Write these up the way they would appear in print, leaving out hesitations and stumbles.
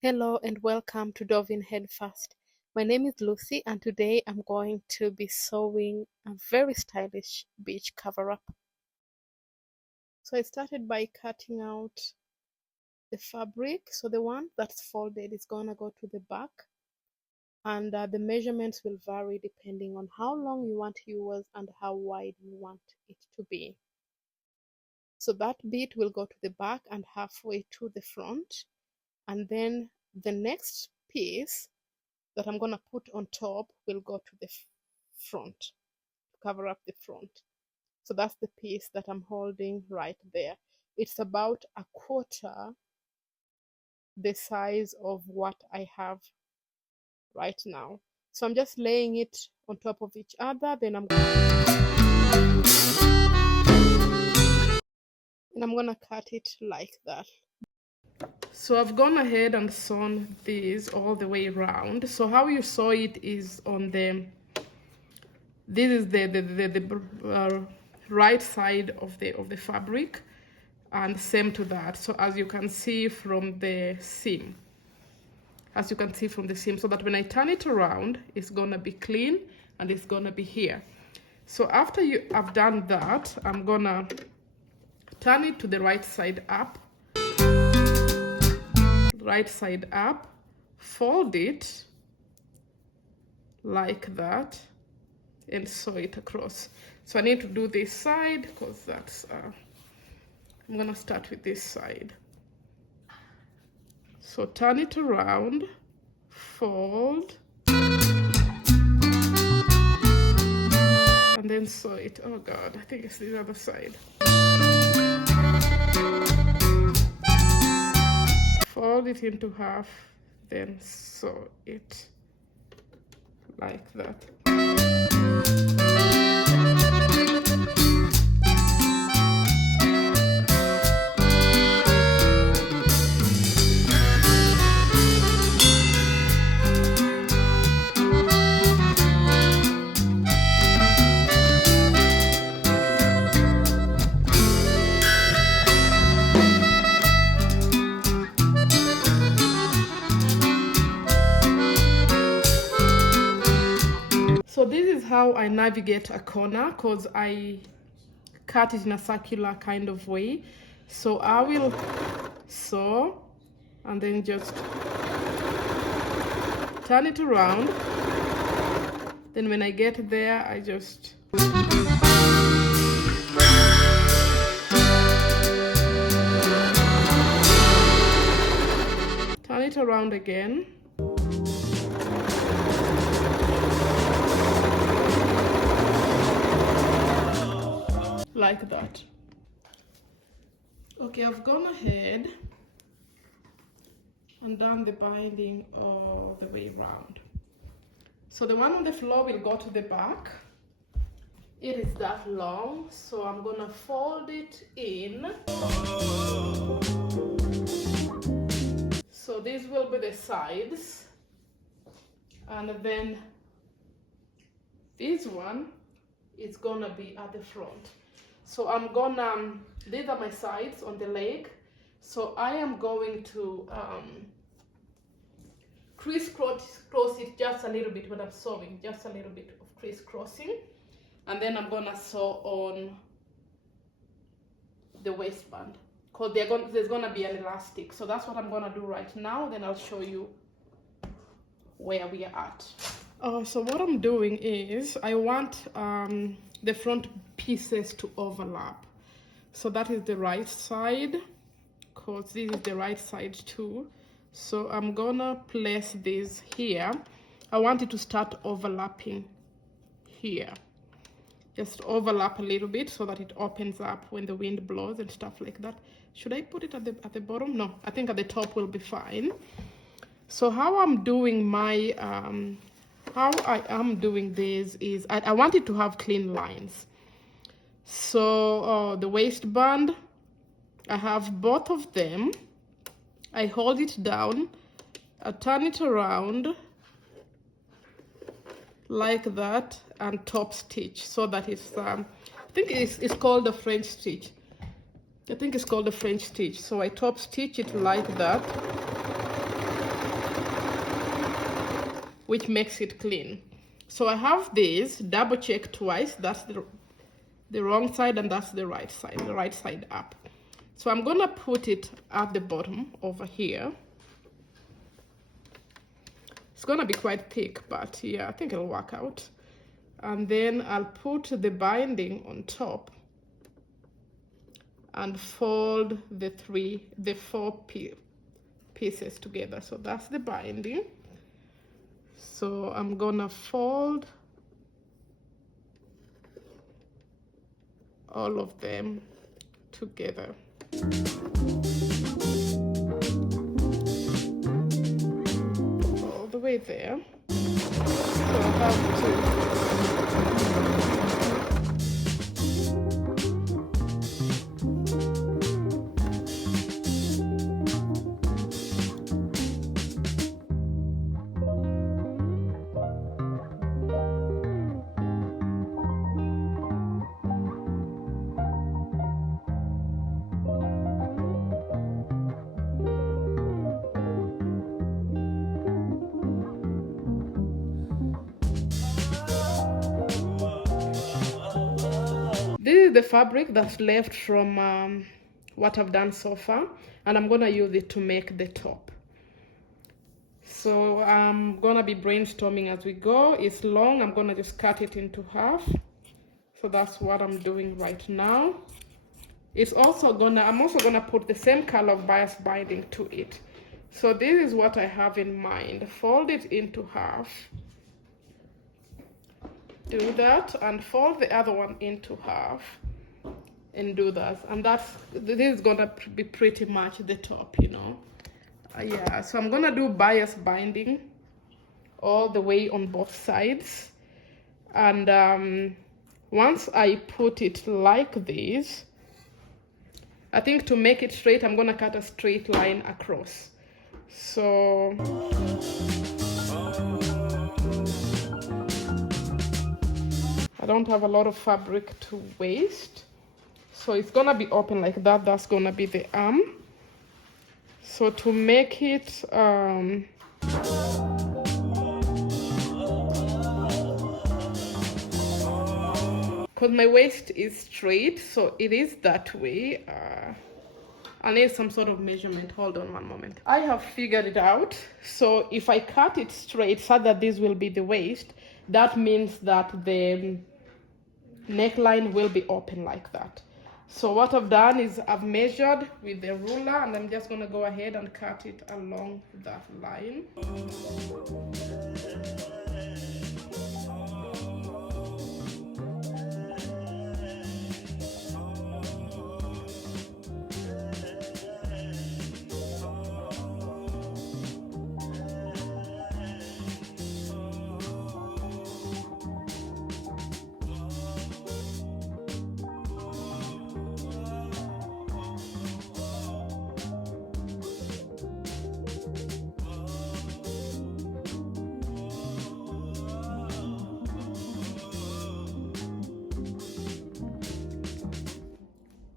Hello and welcome to Dove in Head First. My name is Lucy and today I'm going to be sewing a very stylish beach cover up. So I started by cutting out the fabric. So the one that's folded is gonna go to the back, and the measurements will vary depending on how long you want yours and how wide you want it to be. So that bit will go to the back and halfway to the front, and then the next piece that I'm gonna put on top will go to the front to cover up the front. So that's the piece that I'm holding right there. It's about a quarter the size of what I have right now. So I'm just laying it on top of each other, then I'm gonna cut it like that. So I've gone ahead and sewn these all the way around. So how you sew it is on this is the right side of the fabric, and same to that. So as you can see from the seam, so that when I turn it around, it's gonna be clean and it's gonna be here. So after I've done that, I'm gonna turn it to the right side up, fold it like that, and sew it across. So I need to do this side because that's I'm gonna start with this side. So turn it around, fold, and then sew it. Oh God, I think it's the other side. Fold it into half, then sew it like that. So this is how I navigate a corner, because I cut it in a circular kind of way. So I will sew and then just turn it around. Then when I get there, I just turn it around again. Like that. Okay, I've gone ahead and done the binding all the way around. So the one on the floor will go to the back. It is that long, so I'm gonna fold it in. So these will be the sides, and then this one is gonna be at the front. So I'm gonna, these are my sides on the leg. So I am going to crisscross it just a little bit when I'm sewing, just a little bit of crisscrossing. And then I'm gonna sew on the waistband, because there's gonna be an elastic. So that's what I'm gonna do right now. Then I'll show you where we are at. So what I'm doing is I want the front pieces to overlap. So that is the right side, because this is the right side too. So I'm gonna place this here. I want it to start overlapping here. Just overlap a little bit so that it opens up when the wind blows and stuff like that. Should I put it at the bottom? No, I think at the top will be fine. So how I'm doing my how I am doing this is I want it to have clean lines. So the waistband, I have both of them. I hold it down, I turn it around like that, and top stitch so that it's I think it's called the French stitch. I think it's called the French stitch. So I top stitch it like that, which makes it clean. So I have this, double check twice. That's the wrong side and that's the right side up. So I'm gonna put it at the bottom over here. It's gonna be quite thick, but yeah, I think it'll work out. And then I'll put the binding on top and fold the four pieces together. So that's the binding. So I'm gonna fold all of them together. All the way there. So I have to This is the fabric that's left from what I've done so far, and I'm gonna use it to make the top. So I'm gonna be brainstorming as we go. It's long, I'm gonna just cut it into half. So that's what I'm doing right now. I'm also gonna put the same color of bias binding to it. So this is what I have in mind. Fold it into half. Do that and fold the other one into half and do that, and this is gonna be pretty much the top, you know. Yeah, so I'm gonna do bias binding all the way on both sides, and once I put it like this, I think to make it straight I'm gonna cut a straight line across. So I don't have a lot of fabric to waste, so it's gonna be open like that. That's gonna be the arm. So to make it because my waist is straight, so it is that way. I need some sort of measurement. Hold on one moment. I have figured it out. So if I cut it straight so that this will be the waist, that means that the neckline will be open like that. So what I've done is I've measured with the ruler, and I'm just going to go ahead and cut it along that line.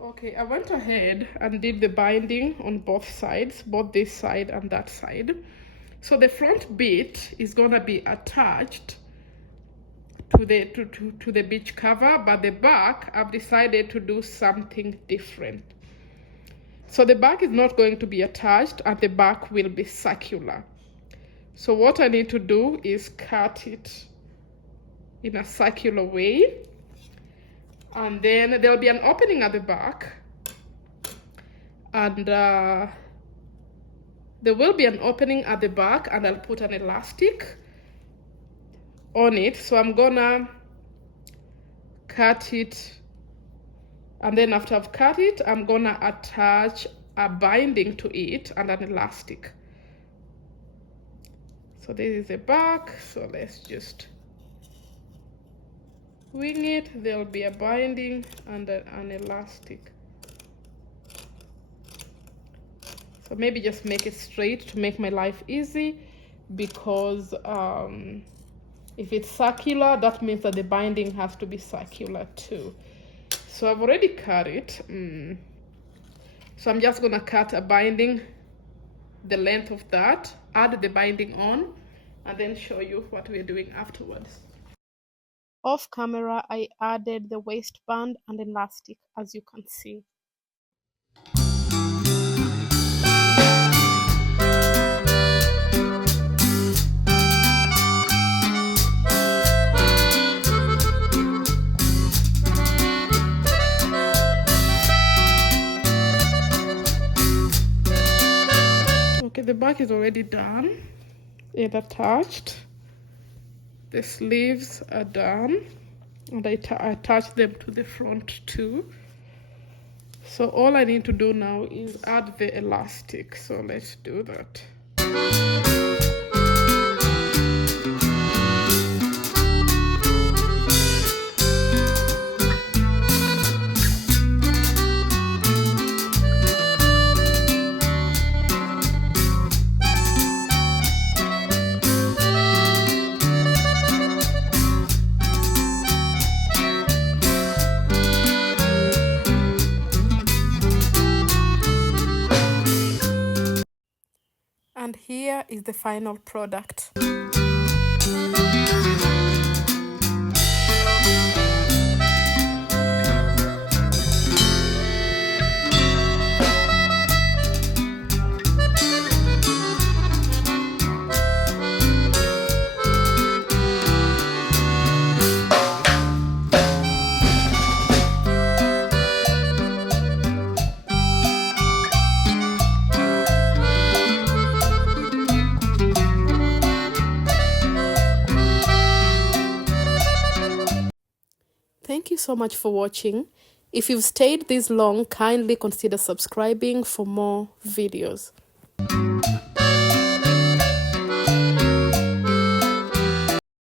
Okay, I went ahead and did the binding on both sides, both this side and that side. So the front bit is gonna be attached to the beach cover, but the back, I've decided to do something different. So the back is not going to be attached, and the back will be circular. So what I need to do is cut it in a circular way. And then there'll be an opening at the back, and there will be an opening at the back, and I'll put an elastic on it. So I'm gonna cut it, and then after I've cut it, I'm gonna attach a binding to it and an elastic. So this is the back, so let's just wing it. There'll be a binding and an elastic. So maybe just make it straight to make my life easy, because if it's circular, that means that the binding has to be circular too. So I've already cut it. So I'm just gonna cut a binding the length of that, add the binding on, and then show you what we're doing afterwards. Off camera, I added the waistband and elastic, as you can see. Okay, the back is already done. It attached. The sleeves are done, and I attach them to the front too. So all I need to do now is add the elastic. So let's do that. And here is the final product. Thank you so much for watching. If you've stayed this long, kindly consider subscribing for more videos.